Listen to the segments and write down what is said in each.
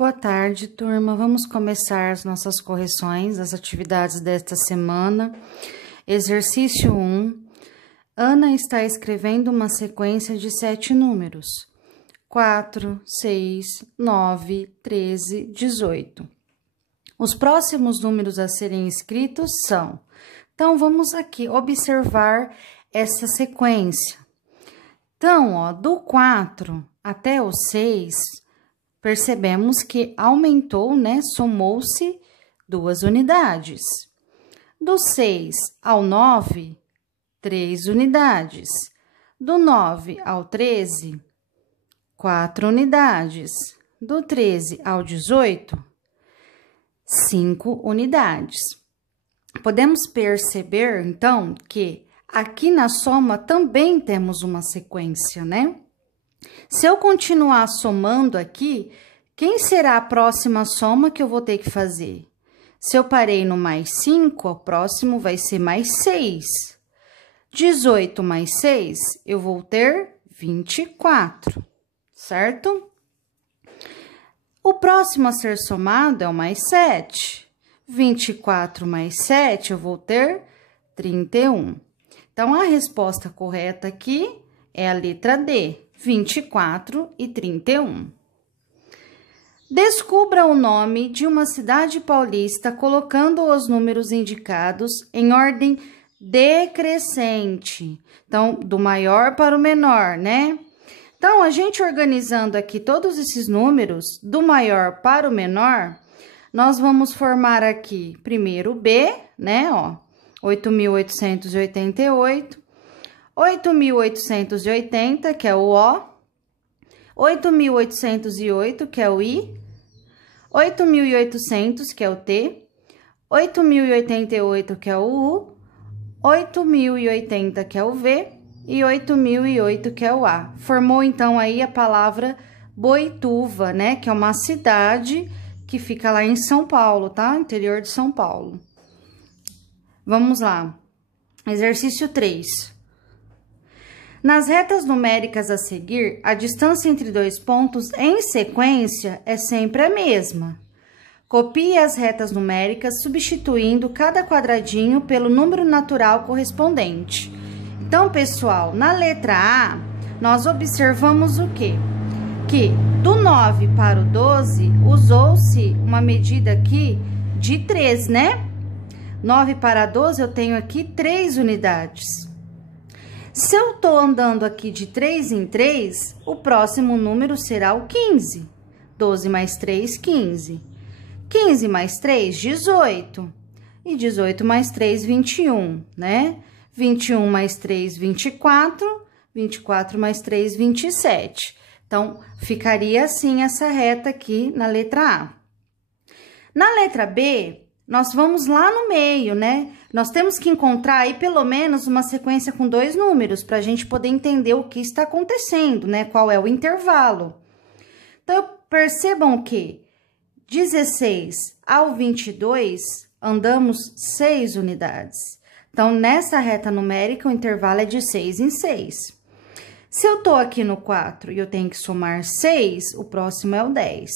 Boa tarde, turma. Vamos começar as nossas correções, as atividades desta semana. Exercício 1. Ana está escrevendo uma sequência de 7 números: 4, 6, 9, 13, 18. Os próximos números a serem escritos são... Então, vamos aqui observar essa sequência. Então, ó, do 4 até o 6... percebemos que aumentou, né? Somou-se 2 unidades. Do 6 ao 9, 3 unidades. Do 9 ao 13, 4 unidades. Do 13 ao 18, 5 unidades. Podemos perceber, então, que aqui na soma também temos uma sequência, né? Se eu continuar somando aqui, quem será a próxima soma que eu vou ter que fazer? Se eu parei no mais 5, o próximo vai ser mais 6. 18 mais 6, eu vou ter 24, certo? O próximo a ser somado é o mais 7. 24 mais 7, eu vou ter 31. Então, a resposta correta aqui é a letra D. 24 e 31. Descubra o nome de uma cidade paulista colocando os números indicados em ordem decrescente. Então, do maior para o menor, né? Então, a gente organizando aqui todos esses números, do maior para o menor, nós vamos formar aqui primeiro o B, né? Ó, 8.888. 8.880, que é o O, 8.808, que é o I, 8.800, que é o T, 8.088, que é o U, 8.080, que é o V, e 8.008, que é o A. Formou, então, aí a palavra Boituva, né, que é uma cidade que fica lá em São Paulo, tá? Interior de São Paulo. Vamos lá. Exercício 3. Nas retas numéricas a seguir, a distância entre dois pontos em sequência é sempre a mesma. Copie as retas numéricas substituindo cada quadradinho pelo número natural correspondente. Então, pessoal, na letra A, nós observamos o quê? Que do 9 para o 12, usou-se uma medida aqui de 3, né? 9 para 12, eu tenho aqui 3 unidades. Se eu tô andando aqui de 3 em 3, o próximo número será o 15. 12 mais 3, 15. 15 mais 3, 18. E 18 mais 3, 21, né? 21 mais 3, 24. 24 mais 3, 27. Então, ficaria assim essa reta aqui na letra A. Na letra B, nós vamos lá no meio, né? Nós temos que encontrar aí pelo menos uma sequência com 2 números para a gente poder entender o que está acontecendo, né? Qual é o intervalo. Então, percebam que 16 ao 22 andamos 6 unidades. Então, nessa reta numérica, o intervalo é de 6 em 6. Se eu tô aqui no 4 e eu tenho que somar 6, o próximo é o 10.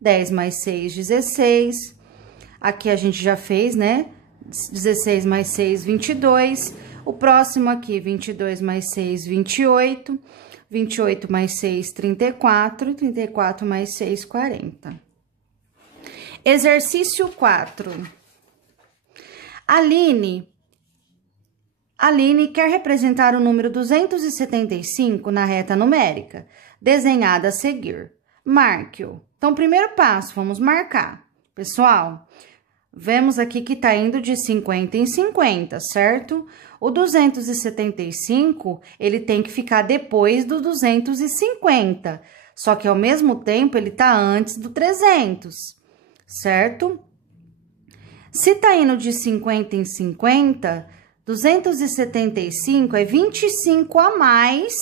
10 mais 6, 16. Aqui a gente já fez, né? 16 mais 6, 22. O próximo aqui, 22 mais 6, 28. 28 mais 6, 34. 34 mais 6, 40. Exercício 4. Aline quer representar o número 275 na reta numérica, desenhada a seguir. Marque-o. Então, primeiro passo, vamos marcar. Pessoal, vemos aqui que tá indo de 50 em 50, certo? O 275, ele tem que ficar depois do 250, só que ao mesmo tempo ele tá antes do 300, certo? Se tá indo de 50 em 50, 275 é 25 a mais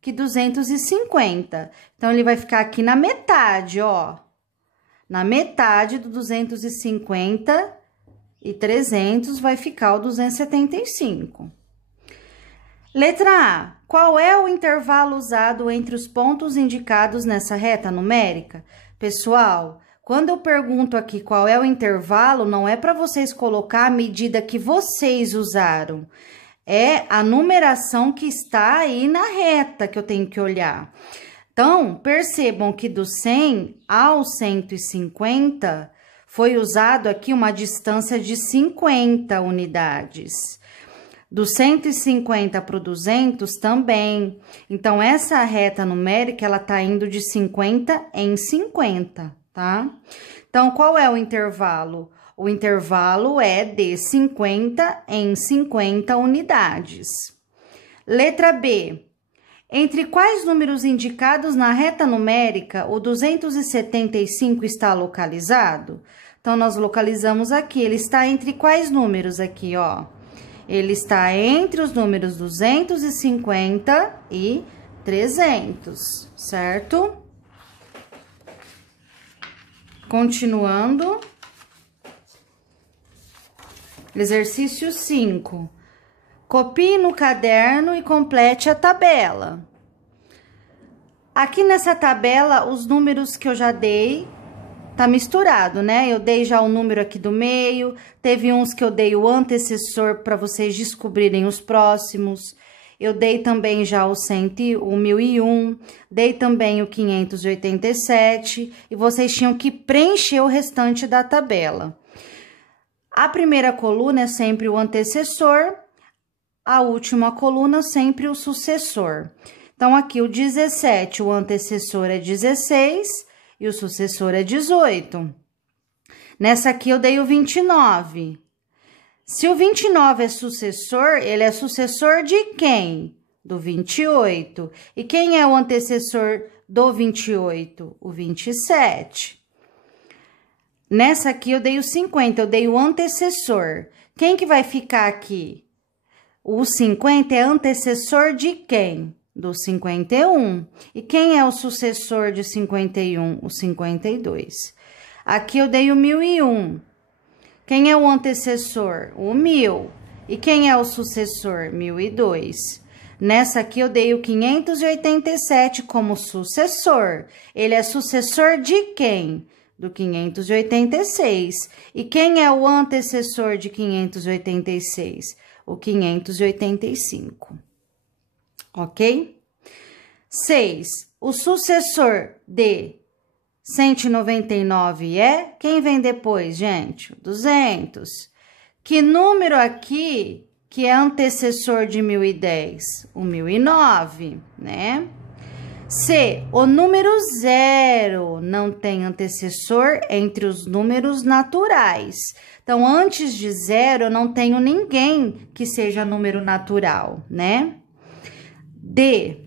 que 250. Então, ele vai ficar aqui na metade, ó. Na metade do 250 e 300 vai ficar o 275. Letra A. Qual é o intervalo usado entre os pontos indicados nessa reta numérica? Pessoal, quando eu pergunto aqui qual é o intervalo, não é para vocês colocar a medida que vocês usaram. É a numeração que está aí na reta que eu tenho que olhar. Então, percebam que do 100 ao 150 foi usado aqui uma distância de 50 unidades. Do 150 para o 200 também. Então, essa reta numérica, ela tá indo de 50 em 50, tá? Então, qual é o intervalo? O intervalo é de 50 em 50 unidades. Letra B. Entre quais números indicados na reta numérica o 275 está localizado? Então, nós localizamos aqui. Ele está entre quais números aqui, ó? Ele está entre os números 250 e 300, certo? Continuando. Exercício 5. Copie no caderno e complete a tabela. Aqui nessa tabela, os números que eu já dei, tá misturado, né? Eu dei já o número aqui do meio, teve uns que eu dei o antecessor para vocês descobrirem os próximos. Eu dei também já o 1001, dei também o 587, e vocês tinham que preencher o restante da tabela. A primeira coluna é sempre o antecessor, a última coluna sempre o sucessor. Então, aqui o 17, o antecessor é 16 e o sucessor é 18. Nessa aqui eu dei o 29. Se o 29 é sucessor, ele é sucessor de quem? Do 28. E quem é o antecessor do 28? O 27. Nessa aqui eu dei o 50, eu dei o antecessor. Quem que vai ficar aqui? O 50 é antecessor de quem? Do 51. E quem é o sucessor de 51? O 52. Aqui eu dei o 1001. Quem é o antecessor? O 1000. E quem é o sucessor? 1002. Nessa aqui eu dei o 587 como sucessor. Ele é sucessor de quem? Do 586. E quem é o antecessor de 586? O 585. Ok? 6. O sucessor de 199 é? Quem vem depois, gente? 200. Que número aqui que é antecessor de 1010? O 1009, né? C. O número 0 não tem antecessor entre os números naturais. Então, antes de 0, eu não tenho ninguém que seja número natural, né? D.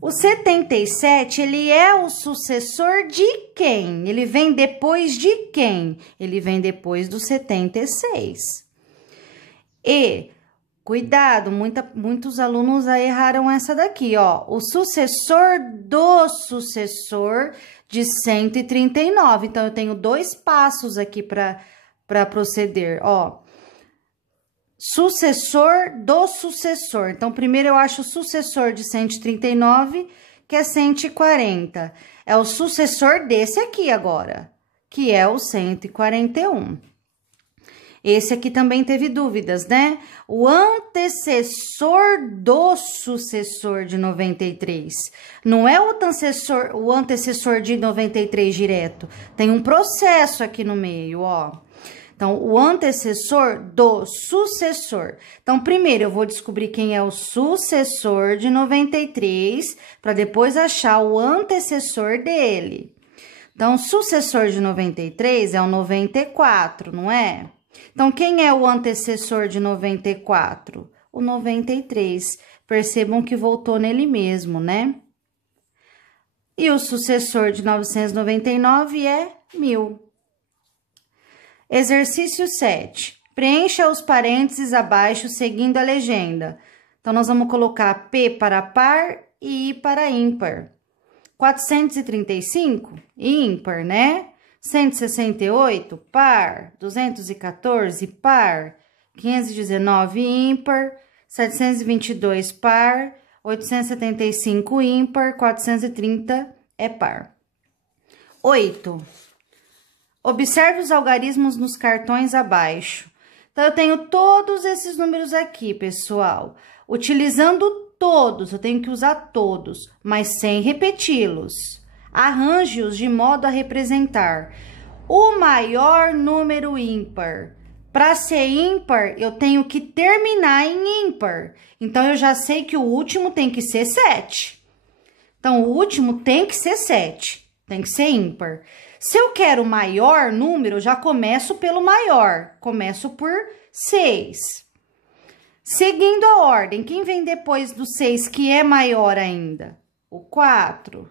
O 77, ele é o sucessor de quem? Ele vem depois de quem? Ele vem depois do 76. E, cuidado, muitos alunos erraram essa daqui, ó. O sucessor do sucessor de 139. Então, eu tenho 2 passos aqui para proceder, ó. Sucessor do sucessor. Então, primeiro eu acho o sucessor de 139, que é 140. É o sucessor desse aqui agora, que é o 141. Esse aqui também teve dúvidas, né? O antecessor do sucessor de 93. Não é o antecessor de 93 direto. Tem um processo aqui no meio, ó. Então, o antecessor do sucessor. Então, primeiro eu vou descobrir quem é o sucessor de 93, para depois achar o antecessor dele. Então, o sucessor de 93 é o 94, não é? Então, quem é o antecessor de 94? O 93. Percebam que voltou nele mesmo, né? E o sucessor de 999 é 1000. Exercício 7. Preencha os parênteses abaixo seguindo a legenda. Então, nós vamos colocar P para par e I para ímpar. 435, ímpar, né? 168, par. 214, par. 519, ímpar. 722, par. 875, ímpar. 430 é par. 8. Observe os algarismos nos cartões abaixo. Então, eu tenho todos esses números aqui, pessoal. Utilizando todos, eu tenho que usar todos, mas sem repeti-los. Arranje-os de modo a representar o maior número ímpar. Para ser ímpar, eu tenho que terminar em ímpar. Então, eu já sei que o último tem que ser 7. Então, o último tem que ser 7. Tem que ser ímpar. Se eu quero o maior número, eu já começo pelo maior. Começo por 6. Seguindo a ordem, quem vem depois do 6 que é maior ainda? O 4.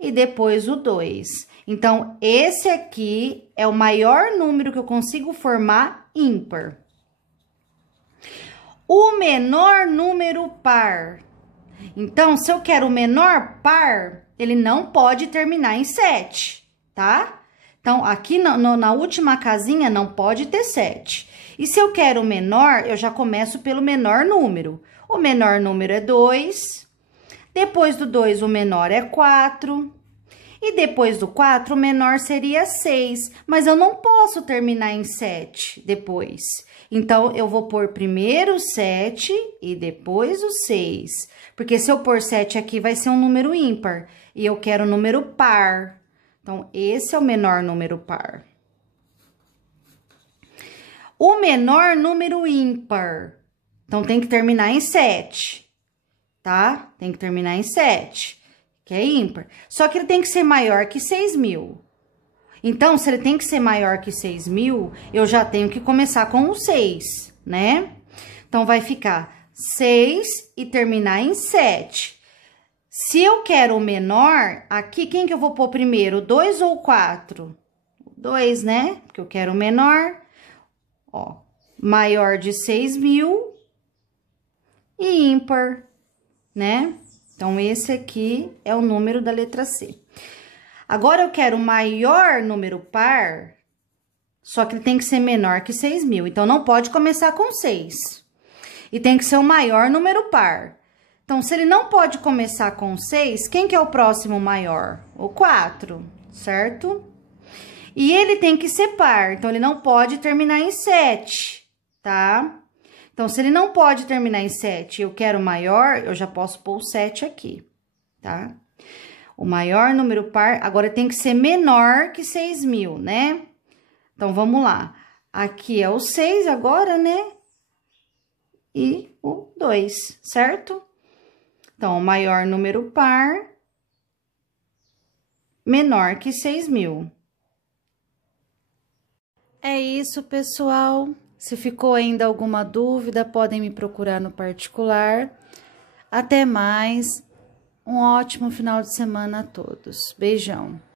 E depois o 2. Então, esse aqui é o maior número que eu consigo formar ímpar. O menor número par. Então, se eu quero o menor par, ele não pode terminar em 7, tá? Então, aqui na última casinha não pode ter 7. E se eu quero o menor, eu já começo pelo menor número. O menor número é 2. Depois do 2, o menor é 4. E depois do 4, o menor seria 6. Mas eu não posso terminar em 7 depois. Então, eu vou pôr primeiro o 7 e depois o 6. Porque se eu pôr 7 aqui, vai ser um número ímpar. E eu quero um número par. Então, esse é o menor número par. O menor número ímpar. Então, tem que terminar em 7. Tá? Tem que terminar em 7. Que é ímpar. Só que ele tem que ser maior que 6.000. Então, se ele tem que ser maior que 6.000, eu já tenho que começar com o 6, né? Então, vai ficar 6 e terminar em 7. Se eu quero o menor, aqui, quem que eu vou pôr primeiro? 2 ou 4? 2, né? Porque eu quero o menor. Ó, maior de 6.000 e ímpar, né? Então, esse aqui é o número da letra C. Agora, eu quero o maior número par, só que ele tem que ser menor que 6.000. Então, não pode começar com 6. E tem que ser o maior número par. Então, se ele não pode começar com 6, quem que é o próximo maior? O 4, certo? E ele tem que ser par, então, ele não pode terminar em 7, tá? Então, se ele não pode terminar em 7 e eu quero maior, eu já posso pôr o 7 aqui, tá? O maior número par, agora tem que ser menor que 6.000, né? Então, vamos lá. Aqui é o 6 agora, né? E o 2, certo? Então, o maior número par menor que 6.000. É isso, pessoal. Se ficou ainda alguma dúvida, podem me procurar no particular. Até mais. Um ótimo final de semana a todos. Beijão.